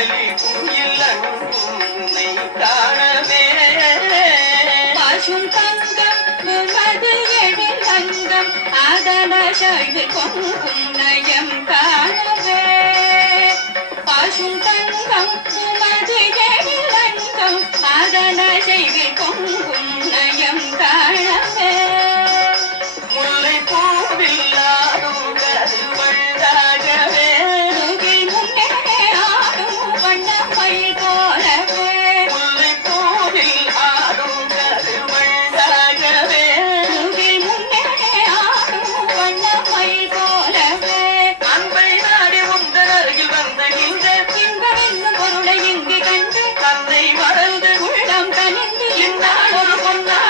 களிக்கும் காணவே. பசும் தங்கம் உமது எழில் அதன செய்து கொங்கும் நயம் on now.